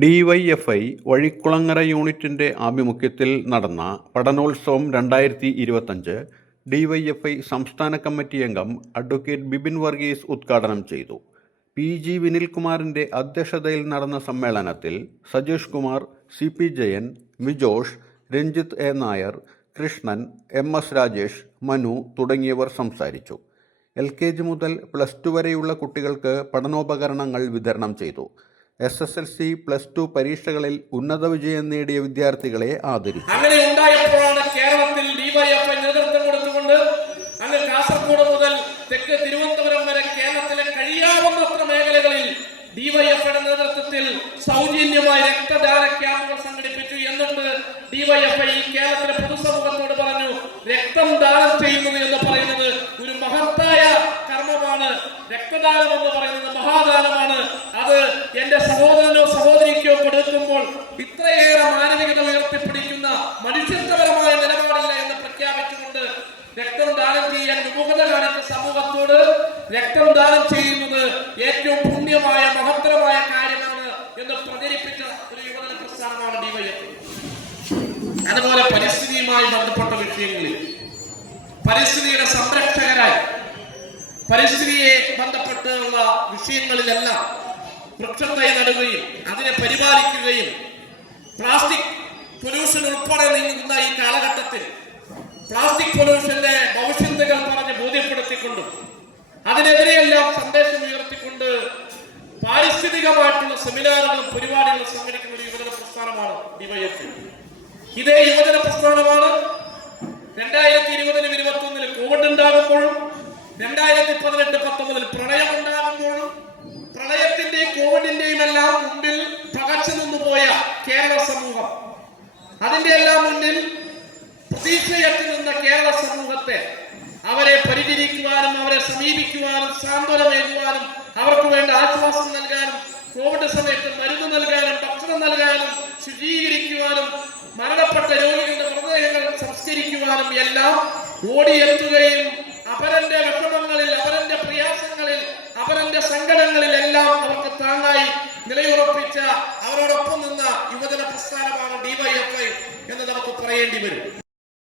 DYFI Vazhikkulangara യൂണിറ്റിന്റെ ആഭിമുഖ്യത്തിൽ നടന്ന പഠനോത്സവം 2025 ഡിവൈഎഫ്ഐ സംസ്ഥാന കമ്മിറ്റി അംഗം അഡ്വക്കേറ്റ് ബിബിൻ വർഗീസ് ഉദ്ഘാടനം ചെയ്തു. പി.ജി. വിനിൽകുമാറിന്റെ അധ്യക്ഷതയിൽ നടന്ന സമ്മേളനത്തിൽ സജീഷ് കുമാർ, സി.പി. ജയൻ, മിജോഷ്, രഞ്ജിത്ത് എ. നായർ, കൃഷ്ണൻ, എം.എസ്. രാജേഷ്, മനു തുടങ്ങിയവർ സംസാരിച്ചു. LKG മുതൽ +2 വരെയുള്ള കുട്ടികൾക്ക് പഠനോപകരണങ്ങൾ വിതരണം ചെയ്തു. SSLC, +2 പരീക്ഷകളിൽ ഉന്നത വിജയം നേടിയ വിദ്യാർത്ഥികളെ ആദരിച്ചു. അങ്ങനെ ഉണ്ടായപ്പോഴാണ് കേരളത്തിൽ ഡിവൈഎഫ്ഐ നേതൃത്വം കൊടുത്തുകൊണ്ട് അങ്ങ് കാസർഗോഡ് മുതൽ തെക്ക് തിരുവനന്തപുരം വരെ കേരളത്തിലെ കഴിയാവുന്നത്ര മേഖലകളിൽ ഡിവൈഎഫ്ഐയുടെ നേതൃത്വത്തിൽ സൗജന്യമായി രക്തദാന ക്യാമ്പുകൾ സംഘടിപ്പിച്ചു. എന്നിട്ട് ഡിവൈഎഫ്ഐ കേരളത്തിലെ പൊതുസമൂഹത്തോട് പറഞ്ഞു, രക്തം ദാനം ചെയ്യുന്നത് എന്ന് പറയുന്നത് ഒരു മഹത്തായ കർമ്മമാണ്. രക്തദാനം എന്ന് പറയുന്നത് മഹാദാനമാണ്. അത് എന്റെ സഹോദരനോ സഹോദരിക്കോ കൊടുക്കുമ്പോൾ ഇത്രയേറെ മാനവികത ഉയർത്തിപ്പിടിക്കുന്ന മനുഷ്യത്വപരമായ നിലപാടില്ല എന്ന് പ്രഖ്യാപിച്ചുകൊണ്ട് രക്തം ദാനം ചെയ്യാൻ വിമുഖത കാണിച്ച സമൂഹത്തോട് രക്തം ദാനം ചെയ്യുന്നത് ഏറ്റവും പുണ്യമായ മഹത്തരമായ കാര്യമാണ് എന്ന് പ്രചരിപ്പിച്ച ഒരു യുവജന പ്രസ്ഥാനമാണ് ഡിവൈഎഫ്ഐ. അതുപോലെ പരിസ്ഥിതിയുമായി ബന്ധപ്പെട്ട വിഷയങ്ങളിൽ പരിസ്ഥിതിയുടെ സംരക്ഷകരായി പരിസ്ഥിതിയെ ബന്ധപ്പെട്ടുള്ള വിഷയങ്ങളിലെല്ലാം വൃക്ഷത്തൈ നടുകയും അതിനെ പരിപാലിക്കുകയും പ്ലാസ്റ്റിക് പൊല്യൂഷൻ ഉൾപ്പെടെ നീങ്ങുന്ന ഈ കാലഘട്ടത്തിൽ പ്ലാസ്റ്റിക് പൊല്യൂഷന്റെ ഭവിഷ്യത്തുകൾ പറഞ്ഞ് ബോധ്യപ്പെടുത്തിക്കൊണ്ടും അതിനെതിരെയെല്ലാം സന്ദേശം ഉയർത്തിക്കൊണ്ട് പാരിസ്ഥിതികമായിട്ടുള്ള സെമിനാറുകളും പരിപാടികളും സംഘടിക്കുന്ന ഒരു യുവജന പ്രസ്ഥാനമാണ് ഡിവൈഎഫ്ഐ. ഇതേ യുവജന പ്രസ്ഥാനമാണ് 2020-21 കോവിഡ് ഉണ്ടാകുമ്പോഴും 2018-19 പ്രളയം ഉണ്ടാകുമ്പോഴും പ്രളയത്തിന്റെയും കോവിഡിന്റെയും എല്ലാം മുമ്പിൽ പകച്ചു നിന്നുപോയ കേരള സമൂഹം, അതിന്റെ എല്ലാം മുന്നിൽ പ്രതീക്ഷയറ്റ് നിന്ന കേരള സമൂഹത്തെ അവരെ പരിചരിക്കുവാനും അവരെ സമീപിക്കുവാനും സാന്ത്വനമേകുവാനും അവർക്ക് വേണ്ട ആശ്വാസം നൽകാനും കോവിഡ് സമയത്ത് മരുന്ന് നൽകാനും ഭക്ഷണം നൽകാനും ശുചീകരിക്കുവാനും മരണപ്പെട്ട രോഗികളുടെ മൃതദേഹങ്ങൾ സംസ്കരിക്കുവാനും എല്ലാം ഓടിയെത്തുകയും അപരന്റെ വിഷമങ്ങളിൽ, അപരന്റെ പ്രയാസങ്ങളിൽ, അപരന്റെ സങ്കടങ്ങളിൽ എല്ലാം അവർക്ക് താങ്ങായി നിലയുറപ്പിച്ച അവരോടൊപ്പം നിന്ന യുവജന പ്രസ്ഥാനമാണ് ഡിവൈഎഫ്ഐ എന്ന് നമുക്ക് പറയേണ്ടി വരും.